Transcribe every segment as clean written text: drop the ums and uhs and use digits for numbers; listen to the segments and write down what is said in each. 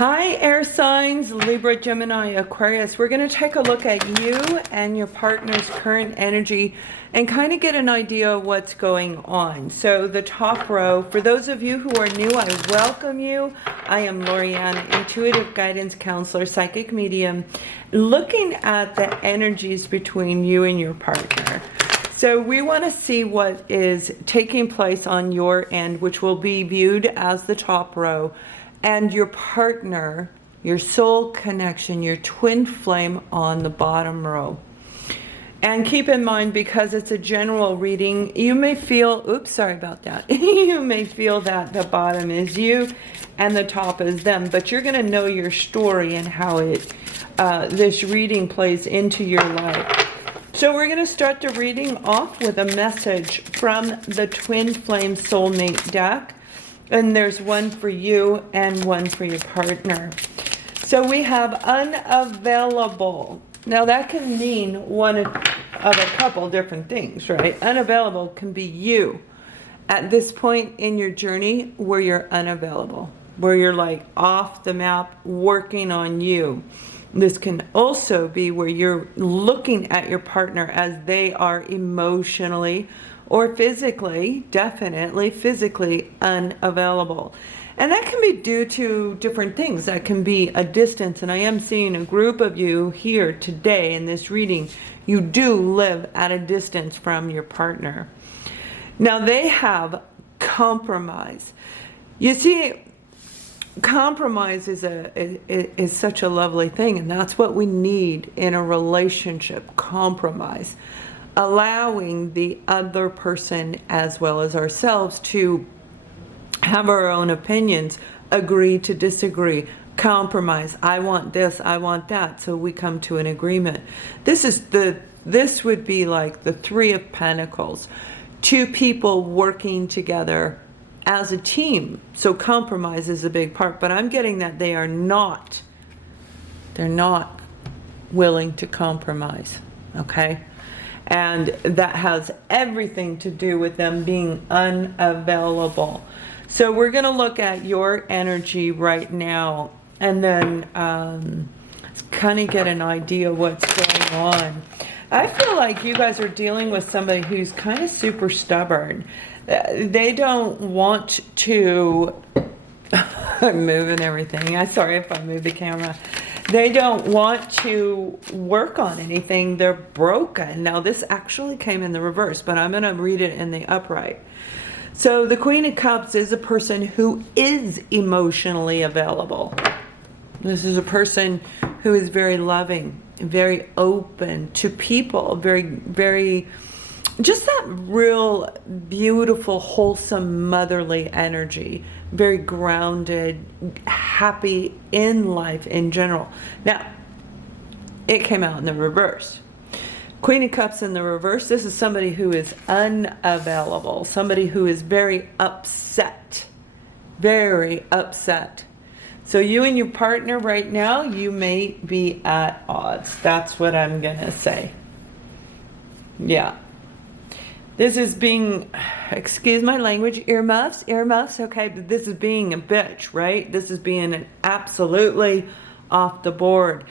Hi, air signs, Libra, Gemini, Aquarius. We're going to take a look at you and your partner's current energy and kind of get an idea of what's going on. So the top row, for those of you who are new, I welcome you. I am Lorianne, intuitive guidance counselor, psychic medium, looking at the energies between you and your partner. So we want to see what is taking place on your end, which will be viewed as the top row, and your partner, your soul connection, your twin flame on the bottom row. And keep in mind, because it's a general reading, you may feel, oops, sorry about that. You may feel that the bottom is you and the top is them, but you're going to know your story and how this reading plays into your life. So we're going to start the reading off with a message from the Twin Flame Soulmate deck. And there's one for you and one for your partner. So we have unavailable. Now that can mean one of a couple different things, right? Unavailable can be you at this point in your journey where you're unavailable, where you're like off the map, working on you. This can also be where you're looking at your partner as they are emotionally or physically, definitely physically unavailable. And that can be due to different things. That can be a distance, and I am seeing a group of you here today in this reading. You do live at a distance from your partner. Now they have compromise. You see, compromise is such a lovely thing, and that's what we need in a relationship, compromise. Allowing the other person as well as ourselves to have our own opinions, agree to disagree, compromise. I want this, I want that, so we come to an agreement. This would be like the Three of Pentacles, two people working together as a team. So compromise is a big part, but I'm getting that they're not willing to compromise, okay? And that has everything to do with them being unavailable. So we're going to look at your energy right now and then kind of get an idea what's going on. I feel like you guys are dealing with somebody who's kind of super stubborn. They don't want to... I'm moving everything. I'm sorry if I move the camera. They don't want to work on anything. They're broken. Now this actually came in the reverse, but I'm going to read it in the upright. So the Queen of Cups is a person who is emotionally available. This is a person who is very loving, very open to people, very, just that real beautiful, wholesome, motherly energy. Very grounded, happy in life in general. Now, it came out in the reverse. Queen of Cups in the reverse, this is somebody who is unavailable. Somebody who is very upset. Very upset. So you and your partner right now, you may be at odds. That's what I'm going to say. Yeah. This is being, excuse my language, earmuffs, okay, but this is being a bitch, right? This is being an absolutely off the board.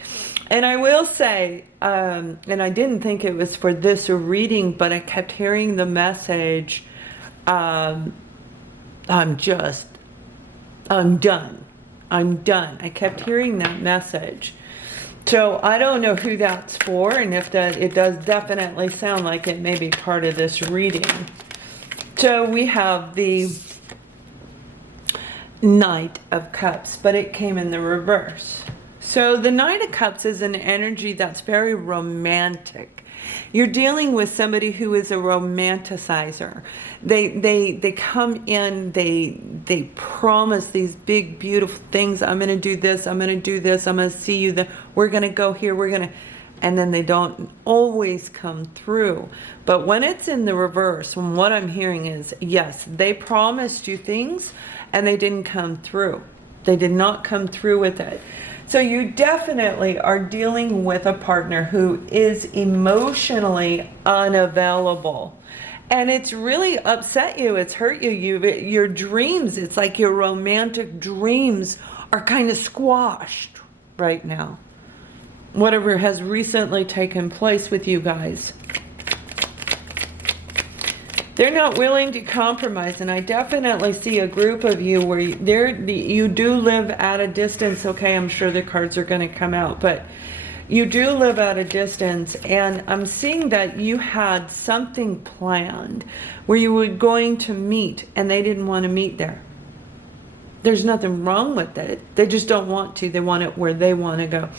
And I will say, and I didn't think it was for this reading, but I kept hearing the message, I'm done. I kept hearing that message. So I don't know who that's for, and if that, it does definitely sound like it may be part of this reading. So we have the Knight of Cups, but it came in the reverse. So the Knight of Cups is an energy that's very romantic. You're dealing with somebody who is a romanticizer. They come in, they promise these big, beautiful things. I'm going to do this, I'm going to do this, I'm going to see you, we're going to go here, we're going to... And then they don't always come through. But when it's in the reverse, and what I'm hearing is, yes, they promised you things and they didn't come through. They did not come through with it. So you definitely are dealing with a partner who is emotionally unavailable. And it's really upset you. It's hurt you. Your dreams, it's like your romantic dreams are kind of squashed right now. Whatever has recently taken place with you guys. They're not willing to compromise, and I definitely see a group of you where you do live at a distance. Okay, I'm sure the cards are going to come out, but you do live at a distance, and I'm seeing that you had something planned where you were going to meet, and they didn't want to meet there. There's nothing wrong with it. They just don't want to. They want it where they want to go.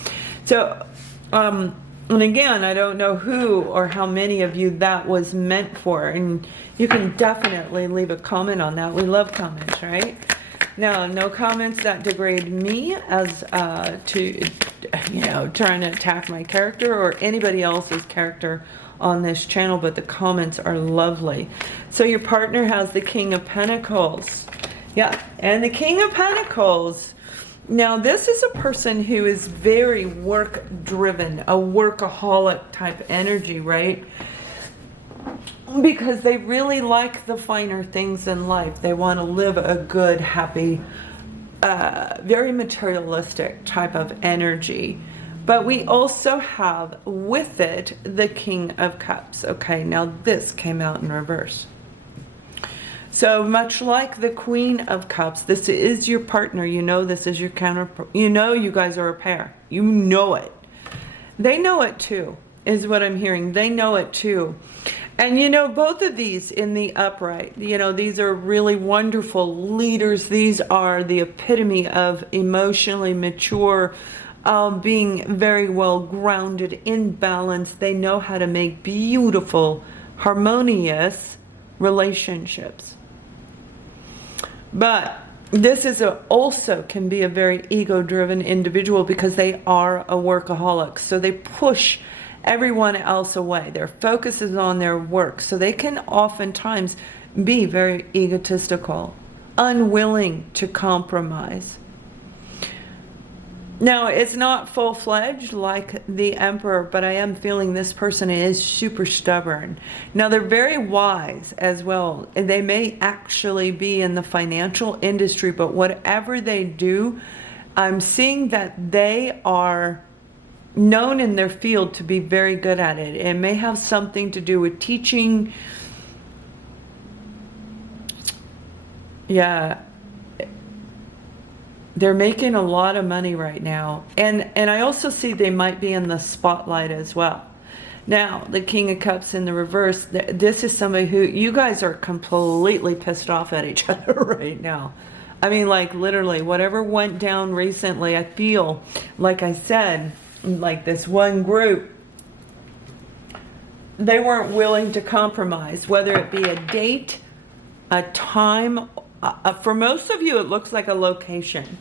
So, and again, I don't know who or how many of you that was meant for, and you can definitely leave a comment on that. We love comments, right? Now, no comments that degrade me as trying to attack my character or anybody else's character on this channel, but the comments are lovely. So your partner has the King of Pentacles. Yeah, and the King of Pentacles. Now, this is a person who is very work-driven, a workaholic type energy, right? Because they really like the finer things in life. They want to live a good, happy, very materialistic type of energy. But we also have with it the King of Cups. Okay, now this came out in reverse. So much like the Queen of Cups, this is your partner. You know this is your counterpart. You know you guys are a pair. You know it. They know it too, is what I'm hearing. They know it too. And you know, both of these in the upright, you know, these are really wonderful leaders. These are the epitome of emotionally mature, being very well grounded, in balance. They know how to make beautiful, harmonious relationships. But this is also can be a very ego-driven individual because they are a workaholic. So they push everyone else away. Their focus is on their work. So they can oftentimes be very egotistical, unwilling to compromise. Now, it's not full-fledged like the Emperor, but I am feeling this person is super stubborn. Now, they're very wise as well. They may actually be in the financial industry, but whatever they do, I'm seeing that they are known in their field to be very good at it. It may have something to do with teaching. Yeah. They're making a lot of money right now. And I also see they might be in the spotlight as well. Now, the King of Cups in the reverse, this is somebody who, you guys are completely pissed off at each other right now. I mean, like literally, whatever went down recently, I feel, like I said, like this one group, they weren't willing to compromise, whether it be a date, a time. For most of you, it looks like a location.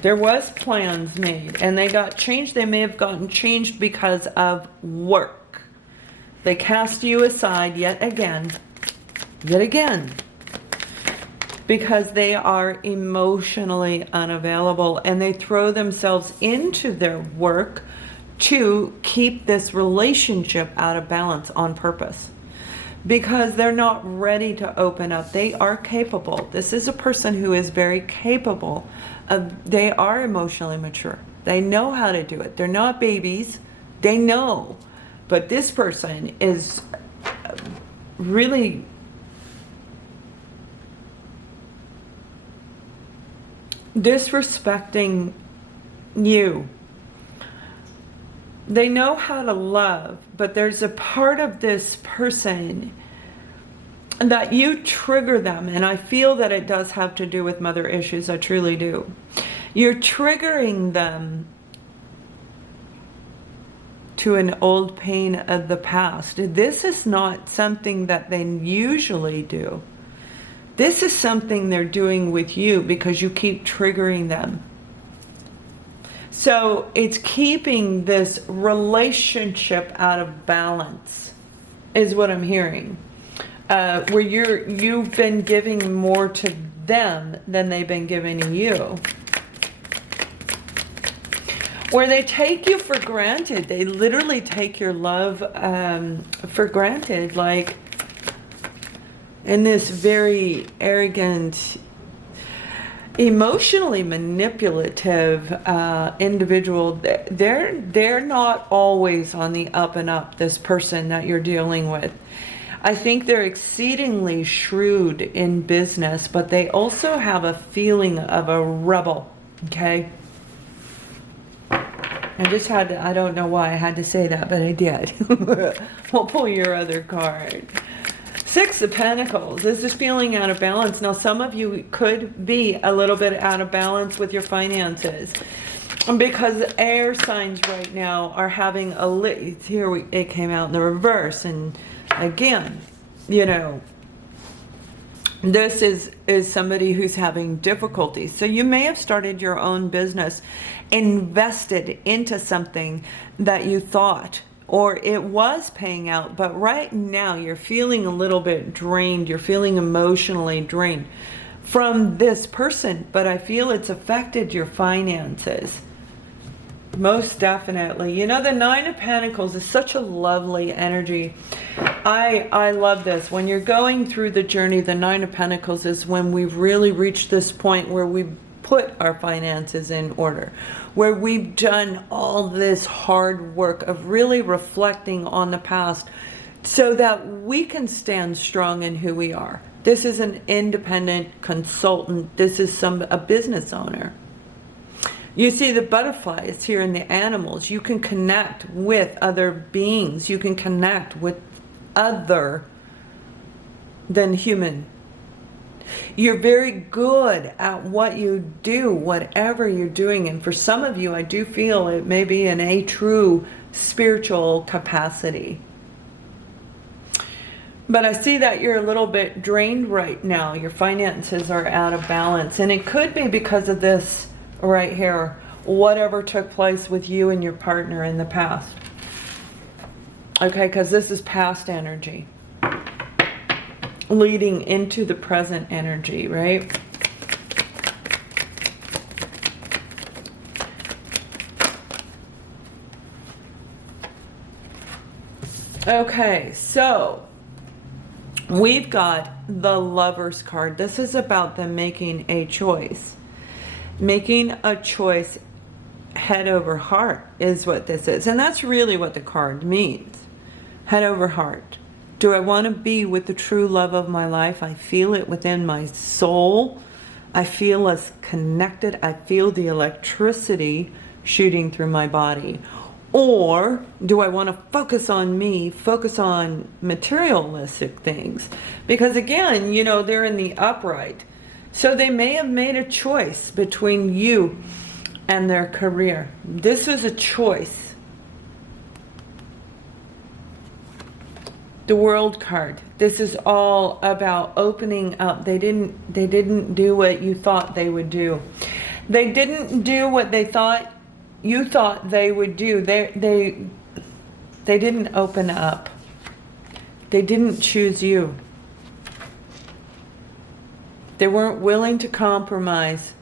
There was plans made and they got changed. They may have gotten changed because of work. They cast you aside yet again, because they are emotionally unavailable and they throw themselves into their work to keep this relationship out of balance on purpose. Because they're not ready to open up. They are capable. This is a person who is very capable of, they are emotionally mature. They know how to do it. They're not babies. They know. But this person is really disrespecting you. They know how to love, but there's a part of this person that you trigger them, and I feel that it does have to do with mother issues. I truly do. You're triggering them to an old pain of the past. This is not something that they usually do. This is something they're doing with you because you keep triggering them. So it's keeping this relationship out of balance, is what I'm hearing. Where you've been giving more to them than they've been giving to you. where they take you for granted. They literally take your love for granted, like in this very arrogant, emotionally manipulative individual. They're not always on the up and up, this person that you're dealing with. I think they're exceedingly shrewd in business, but they also have a feeling of a rebel, okay? I don't know why I had to say that, but I did. We'll pull your other card. Six of Pentacles. This is feeling out of balance. Now, some of you could be a little bit out of balance with your finances, because air signs right now are having it came out in the reverse. And again, you know, this is somebody who's having difficulties. So you may have started your own business, invested into something that you thought, or it was paying out, but right now you're feeling a little bit drained. You're feeling emotionally drained from this person, but I feel it's affected your finances. Most definitely. You know, the Nine of Pentacles is such a lovely energy. I love this. When you're going through the journey, the Nine of Pentacles is when we've really reached this point where we put our finances in order, where we've done all this hard work of really reflecting on the past so that we can stand strong in who we are. This is an independent consultant. This is a business owner. You see the butterflies here in the animals. You can connect with other beings. You can connect with other than human. You're very good at what you do, whatever you're doing. And for some of you, I do feel it may be in a true spiritual capacity. But I see that you're a little bit drained right now. Your finances are out of balance. And it could be because of this right here, whatever took place with you and your partner in the past. Okay, because this is past energy leading into the present energy, right? Okay, so we've got the Lover's card. This is about them making a choice. Making a choice head over heart is what this is. And that's really what the card means. Head over heart. Do I want to be with the true love of my life? I feel it within my soul. I feel as connected. I feel the electricity shooting through my body. Or do I want to focus on me, focus on materialistic things? Because again, you know, they're in the upright. So they may have made a choice between you and their career. This is a choice. The World card. This is all about opening up. They didn't do what you thought they would do. They didn't do what they thought you thought they would do. They didn't open up. They didn't choose you. They weren't willing to compromise.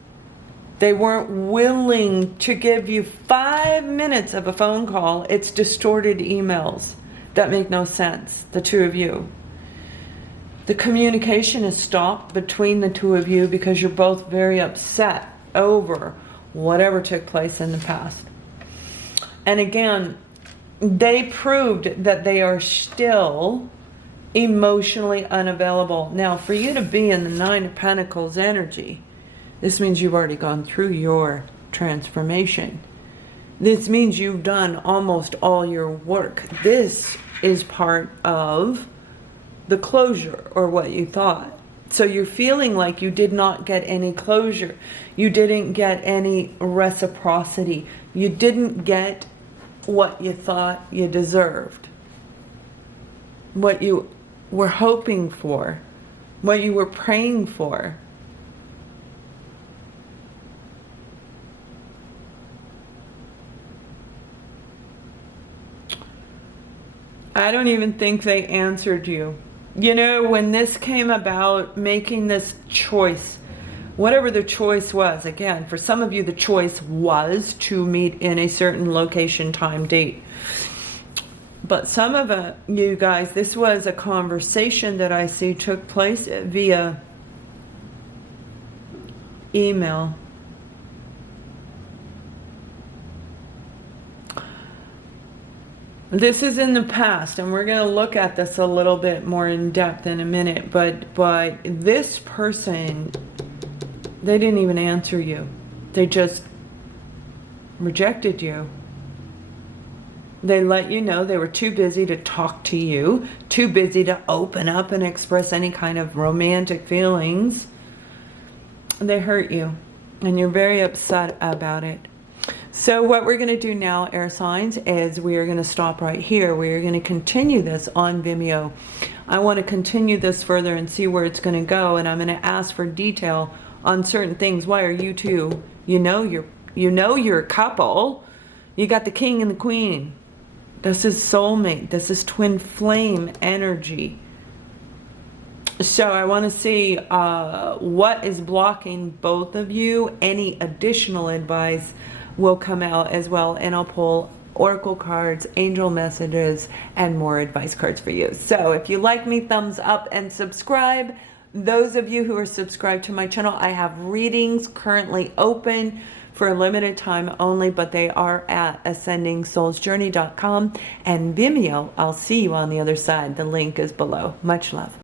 They weren't willing to give you 5 minutes of a phone call. It's distorted emails that make no sense, the two of you. The communication is stopped between the two of you because you're both very upset over whatever took place in the past. And again, they proved that they are still emotionally unavailable. Now, for you to be in the Nine of Pentacles energy, this means you've already gone through your transformation. This means you've done almost all your work. This is part of the closure, or what you thought. So you're feeling like you did not get any closure. You didn't get any reciprocity. You didn't get what you thought you deserved. What you were hoping for. What you were praying for. I don't even think they answered you. You know, when this came about, making this choice whatever the choice was. Again, for some of you, the choice was to meet in a certain location, time, date. But some of you guys, this was a conversation that I see took place via email. This is in the past, and we're going to look at this a little bit more in depth in a minute, but this person, they didn't even answer you. They just rejected you. They let you know they were too busy to talk to you, too busy to open up and express any kind of romantic feelings. They hurt you, and you're very upset about it. So what we're going to do now, air signs, is we are going to stop right here. We are going to continue this on Vimeo. I want to continue this further and see where it's going to go, and I'm going to ask for detail on certain things. Why are you two? You know you're a couple. You got the king and the queen. This is soulmate. This is twin flame energy. So I want to see what is blocking both of you. Any additional advice will come out as well, and I'll pull oracle cards, angel messages, and more advice cards for you. So if you like me, thumbs up and subscribe. Those of you who are subscribed to my channel, I have readings currently open for a limited time only, but they are at ascendingsoulsjourney.com and Vimeo. I'll see you on the other side. The link is below. Much love.